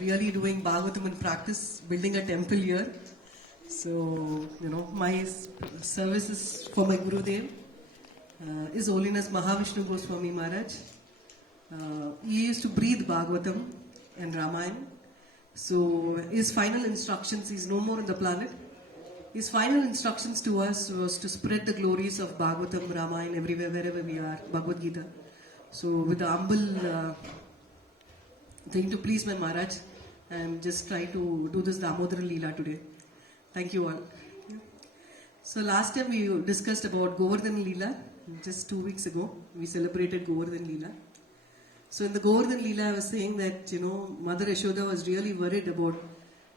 really doing Bhagavatam in practice, building a temple here. So, my service is for my Gurudev, His Holiness Mahavishnu Goswami Maharaj. He used to breathe Bhagavatam and Ramayana. So, his final instructions, he's no more on the planet. His final instructions to us was to spread the glories of Bhagavatam, Ramayana everywhere, wherever we are, Bhagavad Gita. So, with the humble thing to please my Maharaj, I'm just trying to do this Damodar Lila today. Thank you all. So, last time we discussed about Govardhan Lila. Just 2 weeks ago, we celebrated Govardhan Lila. So, in the Govardhan Lila, I was saying that, Mother Yashoda was really worried about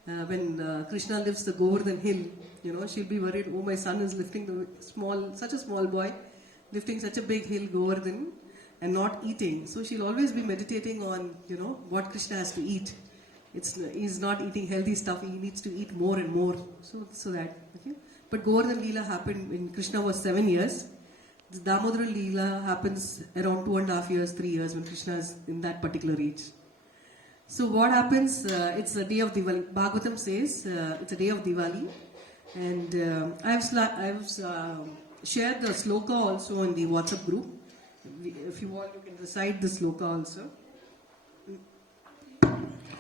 when Krishna lifts the Govardhan hill, she'll be worried, oh, my son is lifting such a small boy, lifting such a big hill, Govardhan, and not eating. So she'll always be meditating on, what Krishna has to eat. He's not eating healthy stuff, he needs to eat more and more. So that, okay. But Govardhan Lila happened when Krishna was 7 years. The Damodar Lila happens around 2.5 years, 3 years when Krishna is in that particular age. So what happens, it's the day of Diwali. Bhagavatam says it's a day of Diwali. And I've shared the sloka also in the WhatsApp group. If you want, you can recite the sloka also.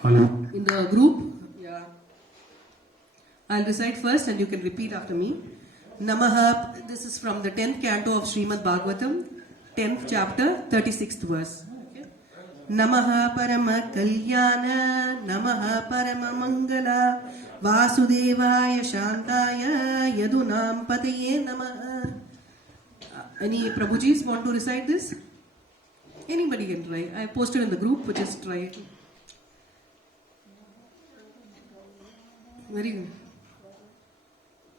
In the group, yeah. I'll recite first and you can repeat after me. Namaha, this is from the 10th canto of Srimad Bhagavatam, 10th chapter, 36th verse. Namaha Parama Kalyana, Namaha Parama Mangala, Vasudevaya Shantaya, Yadunam Pataye Namaha. Any Prabhujis want to recite this? Anybody can try. I posted in the group, but just try it. Very good.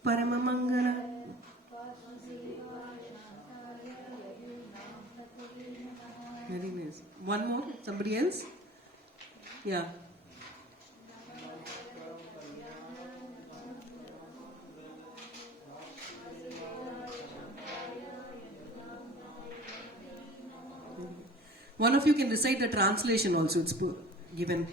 Parama Mangala. Very nice. One more? Somebody else? Yeah. One of you can recite the translation also. It's given.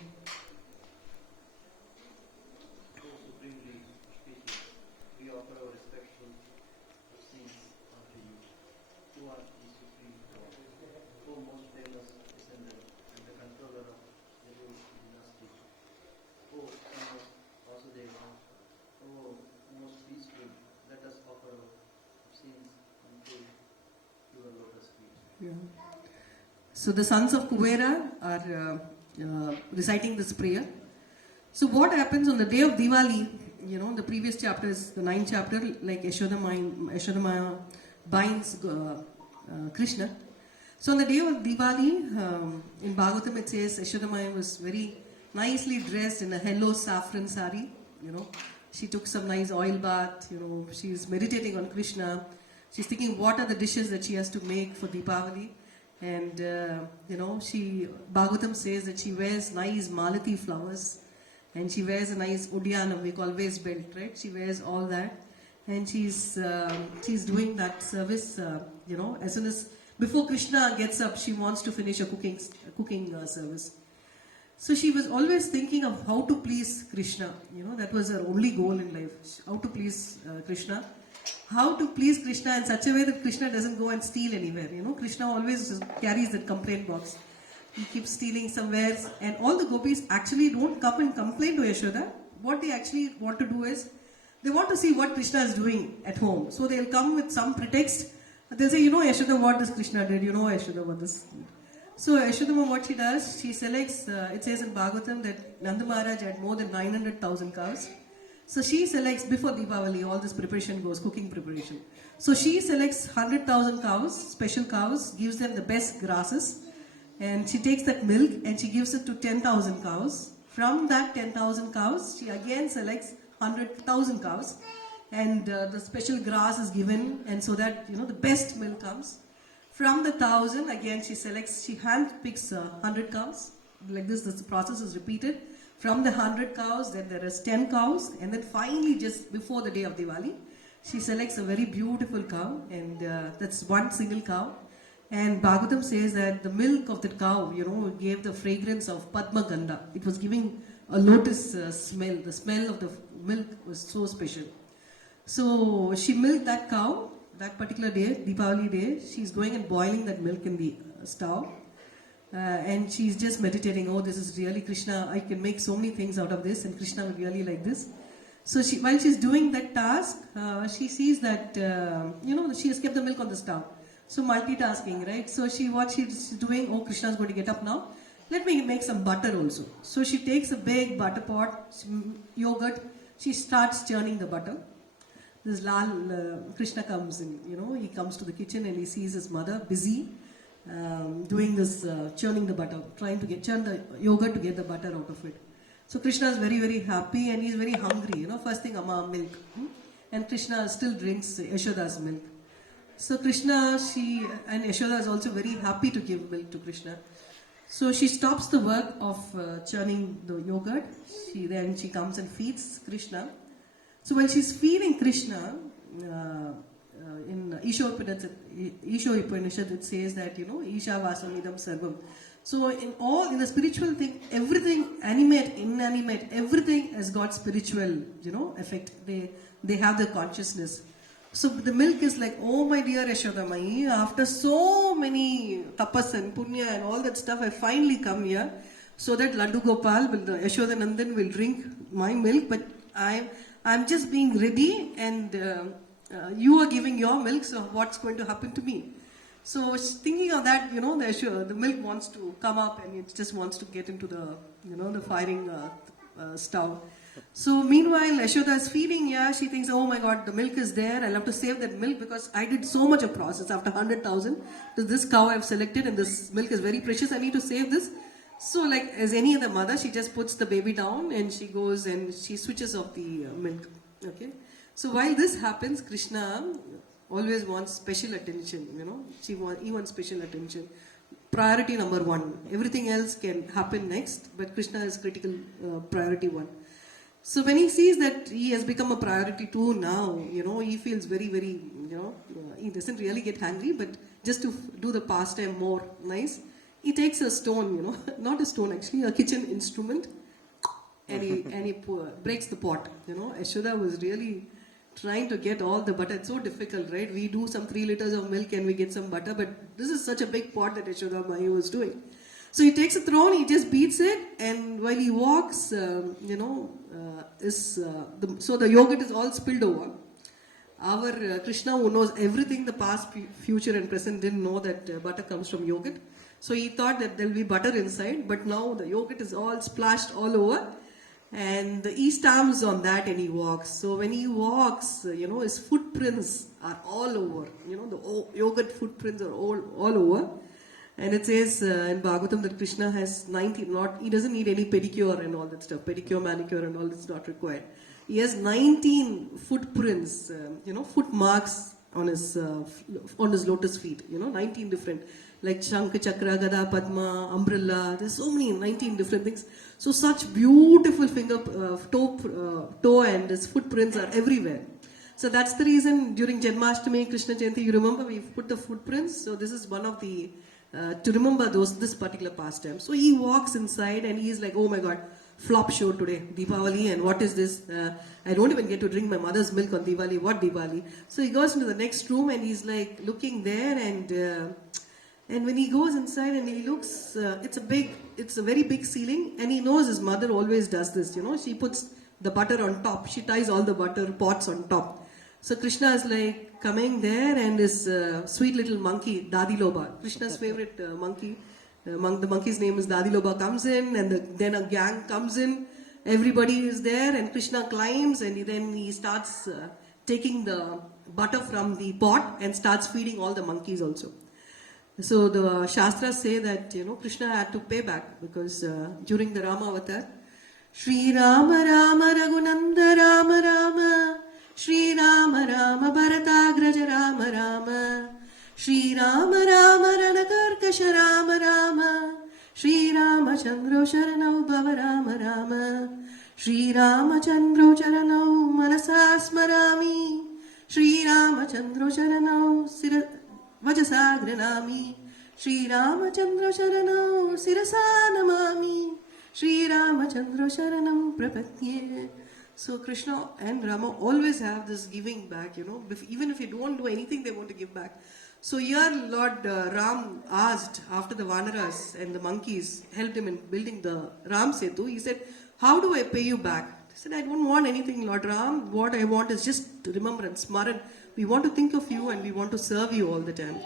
So the sons of Kuvera are reciting this prayer. So what happens on the day of Diwali, the previous chapter is the 9th chapter, like Yashoda binds Krishna. So on the day of Diwali, in Bhagavatam it says Yashoda was very nicely dressed in a yellow saffron sari. She took some nice oil bath, she's meditating on Krishna. She's thinking what are the dishes that she has to make for Deepavali. And, Bhagavatam says that she wears nice malati flowers and she wears a nice udyanam, we call waist belt, right? She wears all that and she's doing that service, as soon as, before Krishna gets up, she wants to finish a cooking service. So she was always thinking of how to please Krishna, that was her only goal in life, how to please Krishna. How to please Krishna in such a way that Krishna doesn't go and steal anywhere. Krishna always carries that complaint box. He keeps stealing somewhere, and all the gopis actually don't come and complain to Yashoda. What they actually want to do is, they want to see what Krishna is doing at home. So they'll come with some pretext. They'll say, Yashoda, what this Krishna did? Yashoda, what this did. So Yashoda, what she does, she selects, it says in Bhagavatam that Nanda Maharaj had more than 900,000 cows. So she selects, before Deepavali, all this preparation goes, cooking preparation. So she selects 100,000 cows, special cows, gives them the best grasses, and she takes that milk and she gives it to 10,000 cows. From that 10,000 cows, she again selects 100,000 cows, and the special grass is given, and so that, the best milk comes. From the 1,000, again she hand picks 100 cows. Like this, the process is repeated. From the 100 cows, then there is 10 cows, and then finally, just before the day of Diwali, she selects a very beautiful cow, and that's one single cow. And Bhagavatam says that the milk of that cow, gave the fragrance of Padma Gandha. It was giving a lotus smell. The smell of the milk was so special. So she milked that cow that particular day, Deepavali day. She's going and boiling that milk in the stove. And she's just meditating, oh, this is really Krishna. I can make so many things out of this, and Krishna will really like this. So while she's doing that task, she sees that, she has kept the milk on the stove. So multitasking, right? So what she's doing, oh, Krishna's going to get up now. Let me make some butter also. So she takes a big butter pot, yogurt. She starts churning the butter. This Krishna comes in, he comes to the kitchen and he sees his mother busy doing this, churning the butter, trying to churn the yogurt to get the butter out of it. So Krishna is very, very happy and he's very hungry. First thing, Amma, milk. And Krishna still drinks Yashoda's milk. So Krishna, and Yashoda is also very happy to give milk to Krishna. So she stops the work of churning the yogurt. Then she comes and feeds Krishna. So while she's feeding Krishna, in Isha Upanishad it says that, Isha Vasam Idam Sarvam. So in the spiritual thing, everything, animate, inanimate, everything has got spiritual, effect. They have the consciousness. So the milk is like, oh my dear Yashoda Mai, after so many tapas and punya and all that stuff, I finally come here so that Laddu Gopal, Yashoda Nandan will drink my milk, but I'm just being ready and you are giving your milk, so what's going to happen to me? So thinking of that, the milk wants to come up and it just wants to get into the, the firing stove. So meanwhile, Yashoda is feeding, she thinks, oh my God, the milk is there. I'll have to save that milk because I did so much of process after 100,000. So this cow I've selected and this milk is very precious. I need to save this. So like as any other mother, she just puts the baby down and she goes and she switches off the milk. Okay. So while this happens, Krishna always wants special attention, he wants special attention. Priority number one. Everything else can happen next, but Krishna is critical priority one. So when he sees that he has become a priority two now, he feels very, very, he doesn't really get hungry, but just to do the pastime more nice, he takes a stone, not a stone actually, a kitchen instrument, and he breaks the pot. Yashoda was really trying to get all the butter. It's so difficult, right? We do some 3 liters of milk and we get some butter, but this is such a big pot that Yashoda Mai was doing. So he takes a throne, he just beats it, and while he walks, so the yogurt is all spilled over. Our Krishna, who knows everything, the past, future and present, didn't know that butter comes from yogurt. So he thought that there will be butter inside, but now the yogurt is all splashed all over. And he stamps on that and he walks. So when he walks, his footprints are all over. The yogurt footprints are all over. And it says in Bhagavatam that Krishna has 19, he doesn't need any pedicure and all that stuff. Pedicure, manicure and all that's not required. He has 19 footprints, foot marks on his lotus feet, 19 different. Like Shankha, Chakra, Gada, Padma, Umbrella, there's so many, 19 different things. So such beautiful toe and his footprints are everywhere. So that's the reason during Janmashtami, Krishna Jayanti, you remember we put the footprints. So this is one of the, to remember this particular pastime. So he walks inside and he's like, oh my God, flop show today, Deepavali, and what is this? I don't even get to drink my mother's milk on Diwali. What Diwali? So he goes into the next room and he's like looking there and when he goes inside and he looks, it's a very big ceiling, and he knows his mother always does this, she puts the butter on top, she ties all the butter pots on top. So Krishna is like coming there and his sweet little monkey, Dadi Loba, Krishna's favorite monkey, the monkey's name is Dadi Loba, comes in and then a gang comes in, everybody is there and Krishna climbs and then he starts taking the butter from the pot and starts feeding all the monkeys also. So the Shastras say that, Krishna had to pay back because during the Rama avatar, Shri Rama Rama Raghunanda Rama Rama, Shri Rama Rama Bharatagraja Rama Rama, Shri Rama Rama Ranakarkasha Rama Rama, Shri Rama Chandro Sharanau Bhava Rama Rama, Shri Rama Chandro Charanau Manasasmarami, Shri Rama Chandro Charanau Vajasagranaami, Shri Ramachandra Sharanau Sirasa Namami, Shri Ramachandra Sharanam Prapatye. So Krishna and Rama always have this giving back, even if you don't do anything, they want to give back. So here Lord Ram asked, after the Vanaras and the monkeys helped him in building the Ram Setu, he said, how do I pay you back? He said, I don't want anything, Lord Ram. What I want is just remembrance, smaran. We want to think of you and we want to serve you all the time.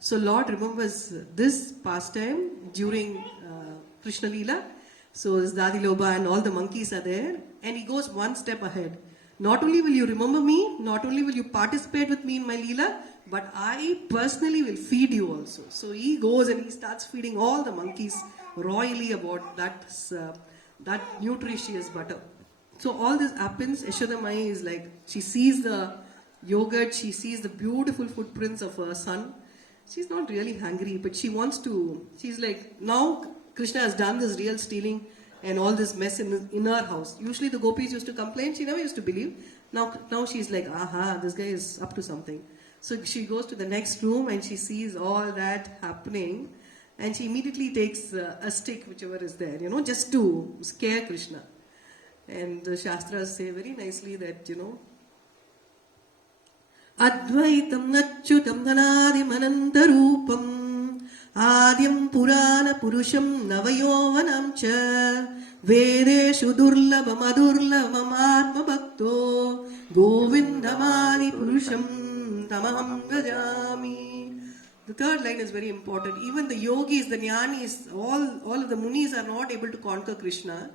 So Lord remembers this pastime during Krishna Lila. So Dadi Loba and all the monkeys are there, and he goes one step ahead. Not only will you remember me, not only will you participate with me in my Leela, but I personally will feed you also. So he goes and he starts feeding all the monkeys royally about that nutritious butter. So all this happens. Yashoda Mai is like, she sees the yogurt, she sees the beautiful footprints of her son. She's not really hungry, but she wants to, she's like, now Krishna has done this real stealing and all this mess in her house. Usually the gopis used to complain, she never used to believe. Now she's like, aha, this guy is up to something. So she goes to the next room and she sees all that happening, and she immediately takes a stick, whichever is there, just to scare Krishna. And the Shastras say very nicely that, Advaitam Nachutam Dhanadi Manantarupam Adyam Purana Purusham Navayovanam Cha Vedeshu Durlabam Adurlabam Atma Bhakto Govindamani Purusham Tamaham Gajami. The third line is very important. Even the yogis, the jnanis, all of the munis are not able to conquer Krishna.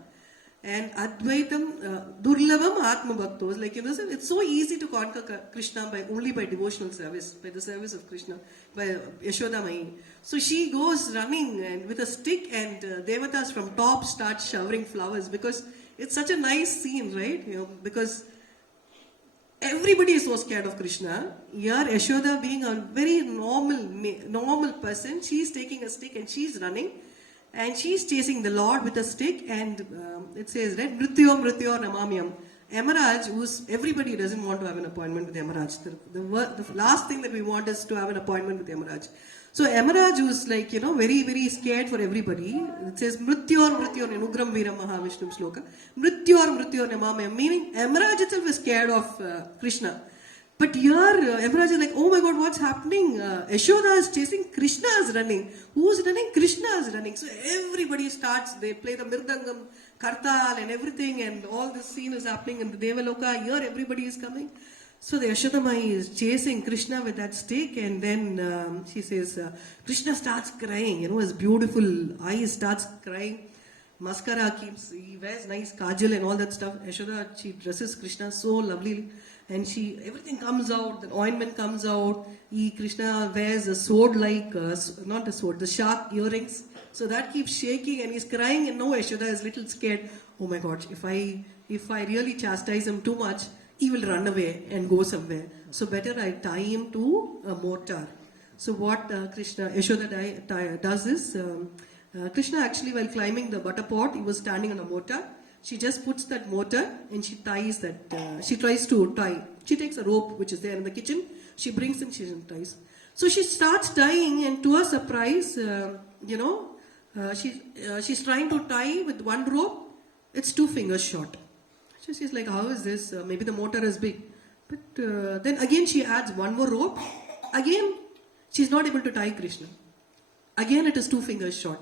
And Advaitam, Durlabam Atma Bhaktos, like it's so easy to conquer Krishna only by devotional service, by the service of Krishna, by Yashoda Mai. So she goes running and with a stick, and Devatas from top start showering flowers, because it's such a nice scene, right? Because everybody is so scared of Krishna. Here Yashoda, being a very normal person, she's taking a stick and she's running. And she's chasing the Lord with a stick, and it says, right, Mrityo Namamyam. Yamaraj, everybody doesn't want to have an appointment with Yamaraj. The last thing that we want is to have an appointment with Yamaraj. So Yamaraj, who's like, very, very scared for everybody, it says, Mrityo Nugram Veeram Mahavishnu Shloka. Mrityo Namamyam, meaning Yamaraj itself is scared of Krishna. But here, Yamaraj is like, oh my God, what's happening? Yashoda is chasing, Krishna is running. Who's running? Krishna is running. So everybody starts, they play the mirdangam, kartal and everything, and all this scene is happening in the Devaloka. Here everybody is coming. So the Yashoda Mai is chasing Krishna with that stick, and then she says, Krishna starts crying, his beautiful eyes starts crying. Mascara he wears nice kajal and all that stuff. Yashoda, she dresses Krishna so lovely. And everything comes out, the ointment comes out. Krishna wears a sword not a sword, the shark earrings. So that keeps shaking and he's crying, and now Yashoda is a little scared. Oh my God, if I really chastise him too much, he will run away and go somewhere. So better I tie him to a mortar. So what Yashoda does is, Krishna actually, while climbing the butter pot, he was standing on a mortar. She just puts that mortar and she ties that, she tries to tie. She takes a rope which is there in the kitchen, she brings in, she ties. So she starts tying, and to her surprise, she's trying to tie with one rope, it's 2 fingers short. So she's like, how is this? Maybe the mortar is big. But then again she adds one more rope. Again, she's not able to tie Krishna. Again it is 2 fingers short.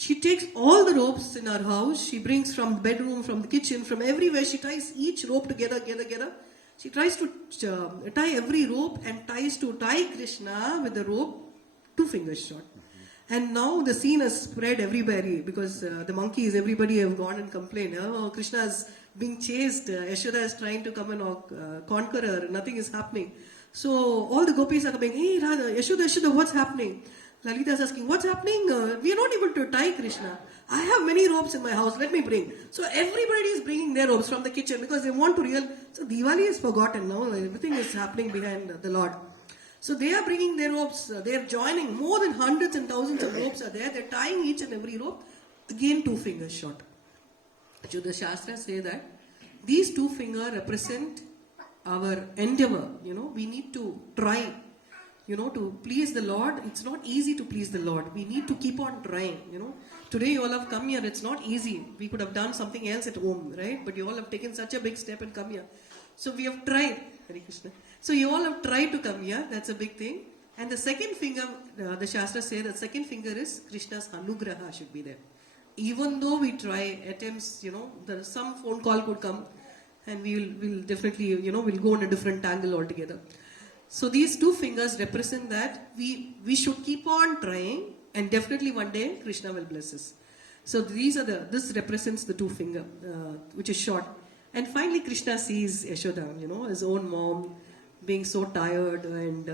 She takes all the ropes in her house, she brings from the bedroom, from the kitchen, from everywhere, she ties each rope together. She tries to tie every rope and tries to tie Krishna with the rope 2 fingers short. And now the scene has spread everywhere, because the monkeys, everybody have gone and complained, oh, Krishna is being chased, Yashoda is trying to come and conquer her, nothing is happening. So all the gopis are coming, hey Radha, Yashoda, what's happening? Lalita is asking, what's happening? We are not able to tie Krishna. I have many ropes in my house, let me bring. So everybody is bringing their ropes from the kitchen because they want to So Diwali is forgotten now, everything is happening behind the Lord. So they are bringing their ropes, they are joining, more than hundreds and thousands of ropes are there, they are tying each and every rope, again 2 fingers short. So the Shastras say that these 2 fingers represent our endeavor, we need to try. to please the Lord. It's not easy to please the Lord. We need to keep on trying, Today you all have come here. It's not easy. We could have done something else at home, right? But you all have taken such a big step and come here. So we have tried. Hare Krishna. So you all have tried to come here. That's a big thing. And the second finger, the Shastra say the second finger is Krishna's Anugraha should be there. Even though we try attempts, some phone call could come and we'll definitely, we'll go on a different angle altogether. So these two fingers represent that we should keep on trying and definitely one day Krishna will bless us. So this represents the two finger, which is short. And finally Krishna sees Yashoda, his own mom being so tired and,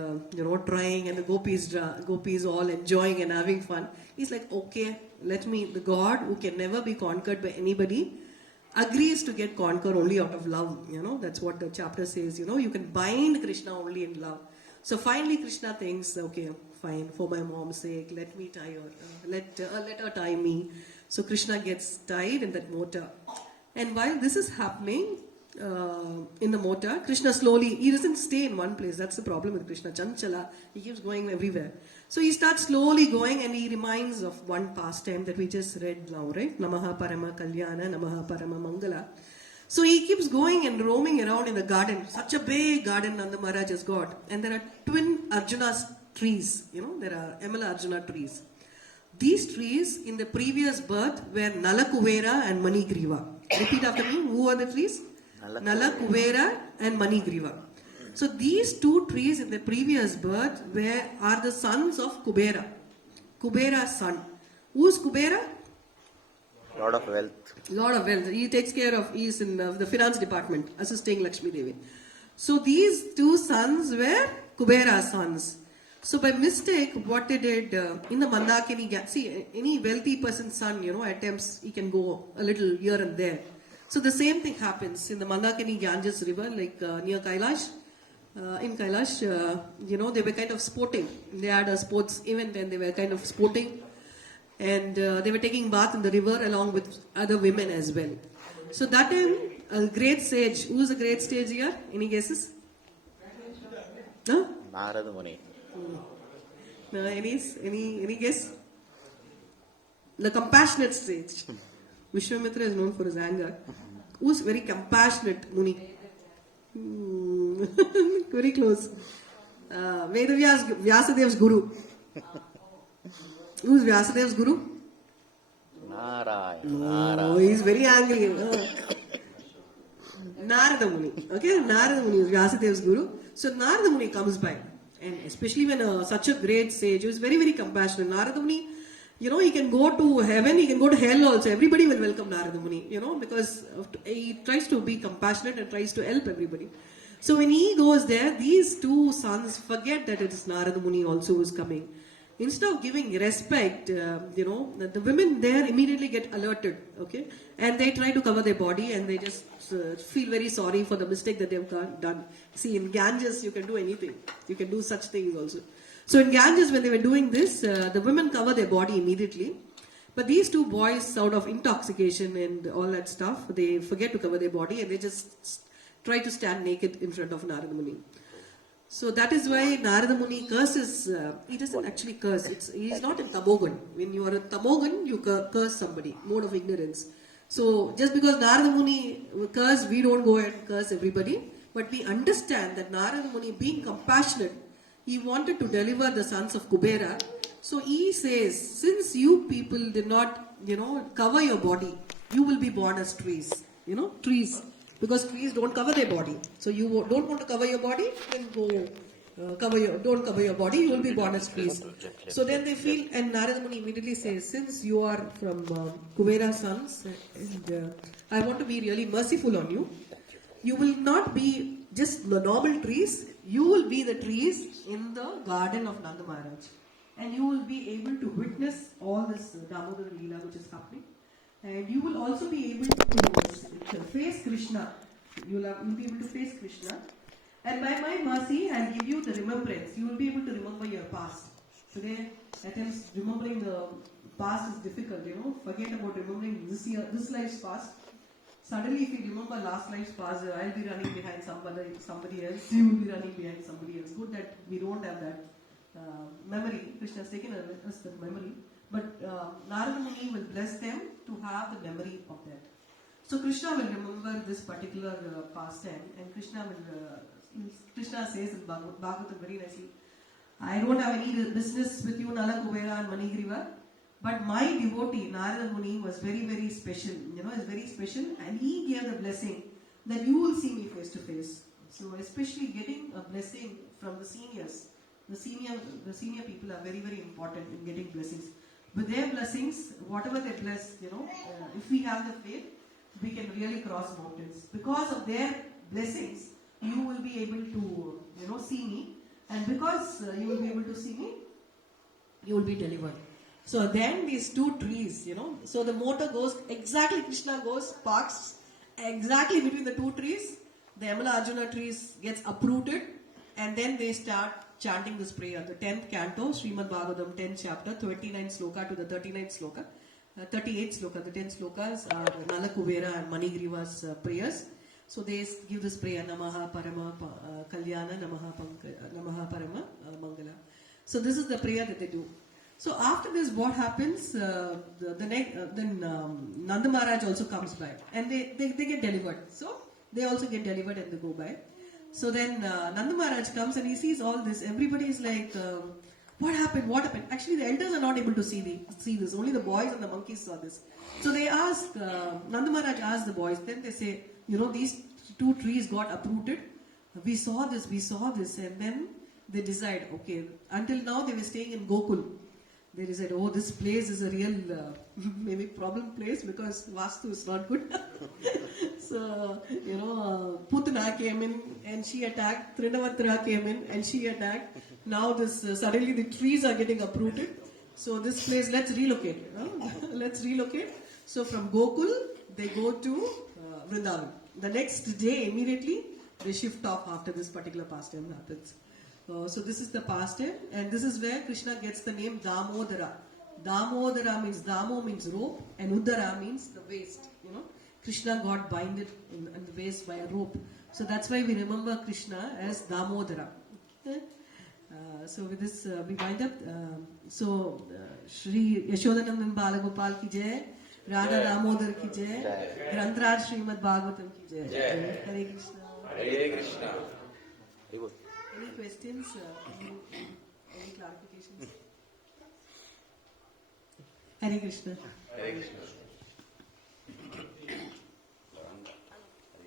trying, and the gopis all enjoying and having fun. He's like, okay, the God who can never be conquered by anybody agrees to get conquered only out of love. That's what the chapter says. You can bind Krishna only in love. So finally Krishna thinks, okay, fine, for my mom's sake, let me tie her. Let her tie me. So Krishna gets tied in that motor. And while this is happening in the motor, Krishna slowly, he doesn't stay in one place. That's the problem with Krishna. Chanchala, he keeps going everywhere. So he starts slowly going and he reminds of one pastime that we just read now, right? Namaha Parama Kalyana, Namaha Parama Mangala. So he keeps going and roaming around in the garden. Such a big garden Nanda Maharaj has got. And there are twin Arjuna's trees. There are Amala Arjuna trees. These trees in the previous birth were Nala Kuvera and Mani Griva. Repeat after me. Who are the trees? Nala Kuvera and Mani Griva. So these two trees in the previous birth are the sons of Kubera. Kubera's son. Who's Kubera? Lord of wealth. Lord of wealth. He takes care of, he's in the finance department, assisting Lakshmi Devi. So these two sons were Kubera's sons. So by mistake, what they did in the Mandakini, see, any wealthy person's son, attempts, he can go a little here and there. So the same thing happens in the Mandakini Ganges river, like near Kailash. In Kailash, they were kind of sporting. They had a sports event and they were kind of sporting. And they were taking bath in the river along with other women as well. So that time, a great sage, who's a great sage here? Any guesses? No? Narada Muni. No, any guess? The compassionate sage. Vishwamitra is known for his anger. Who's very compassionate Muni? Very close. Vyasadev's guru. Who's Vyasadev's guru? Narayana. Oh, he's very angry. Narada Muni. Okay, Narada Muni is Vyasadev's guru. So Narada Muni comes by. And especially when such a great sage who is very, very compassionate. Narada Muni, he can go to heaven, he can go to hell also. Everybody will welcome Narada Muni, because he tries to be compassionate and tries to help everybody. So when he goes there, these two sons forget that it is Narada Muni also who is coming. Instead of giving respect, the women there immediately get alerted, okay? And they try to cover their body and they just feel very sorry for the mistake that they've done. See, in Ganges, you can do anything. You can do such things also. So in Ganges, when they were doing this, the women cover their body immediately. But these two boys, out of intoxication and all that stuff, they forget to cover their body and they just try to stand naked in front of Narada Muni. So that is why Narada Muni curses. He doesn't actually curse. He's not in Tamogun. When you are in Tamogun, you curse somebody. Mode of ignorance. So just because Narada Muni curse, we don't go and curse everybody. But we understand that Narada Muni, being compassionate, he wanted to deliver the sons of Kubera. So he says, since you people did not, cover your body, you will be born as trees. Trees. Because trees don't cover their body. So you don't want to cover your body, then don't cover your body, you will be born as trees. So then they feel, and Narada Muni immediately says, since you are from Kubera's sons, and I want to be really merciful on you, you will not be just the normal trees, you will be the trees in the garden of Nanda Maharaj. And you will be able to witness all this Damodar Lila which is happening. And you will also be able to face Krishna. You'll be able to face Krishna. And by my mercy, I'll give you the remembrance. You will be able to remember your past. Today, at times, remembering the past is difficult, Forget about remembering this life's past. Suddenly, if you remember last life's past, I'll be running behind somebody else. You will be running behind somebody else. Good that we don't have that. memory. Krishna has taken us the memory, but Narada Muni will bless them to have the memory of that. So Krishna will remember this particular pastime, and Krishna says in Bhagavatam very nicely, I don't have any business with you, Nala Kubera and Manigriva, but my devotee, Narada Muni, was very, very special, is very special, and he gave the blessing that you will see me face to face. So especially getting a blessing from the seniors, the senior people are very, very important in getting blessings. With their blessings, whatever they bless, if we have the faith, we can really cross mountains. Because of their blessings, you will be able to, see me. And because you will be able to see me, you will be delivered. So then these two trees, so the motor goes, exactly Krishna goes, parks, exactly between the two trees, the Yamala Arjuna trees gets uprooted, and then they start chanting this prayer. The 10th canto, Srimad Bhagavatam, 10th chapter, 29 sloka to the 39th sloka. 38 sloka, the 10 slokas are Nala Kubera and Manigriva's prayers. So they give this prayer, Namaha Parama Kalyana, Namaha Parama Mangala. So this is the prayer that they do. So after this, what happens? Then Nanda Maharaj also comes by, and they get delivered. So they also get delivered and they go by. So then Nanda Maharaj comes and he sees all this. Everybody is like, what happened? What happened? Actually, the elders are not able to see this. Only the boys and the monkeys saw this. So they ask, Nanda Maharaj asked the boys. Then they say, these two trees got uprooted. We saw this. And then they decide, okay, until now they were staying in Gokul. They decide, oh, this place is a real maybe problem place because Vastu is not good. So, Putana came in and she attacked. Trinavatra came in and she attacked. Now suddenly the trees are getting uprooted. So this place, let's relocate. Let's relocate. So from Gokul, they go to Vrindavan. The next day, immediately, they shift off after this particular pastime happens. So this is the pastime, and this is where Krishna gets the name Damodara. Damodara means Damo means rope, and Udara means the waist. Krishna got binded in the waist by a rope. So that's why we remember Krishna as Damodara. Okay? So with this, we wind up. Shri Yashodanandan Balagopal ki jai, Radha Damodar ki jai, Grantraj Srimad Bhagavatam ki jai. Hare Krishna. Hare Krishna. Very good. Any questions? Any clarifications? Hare Krishna. Hare Krishna.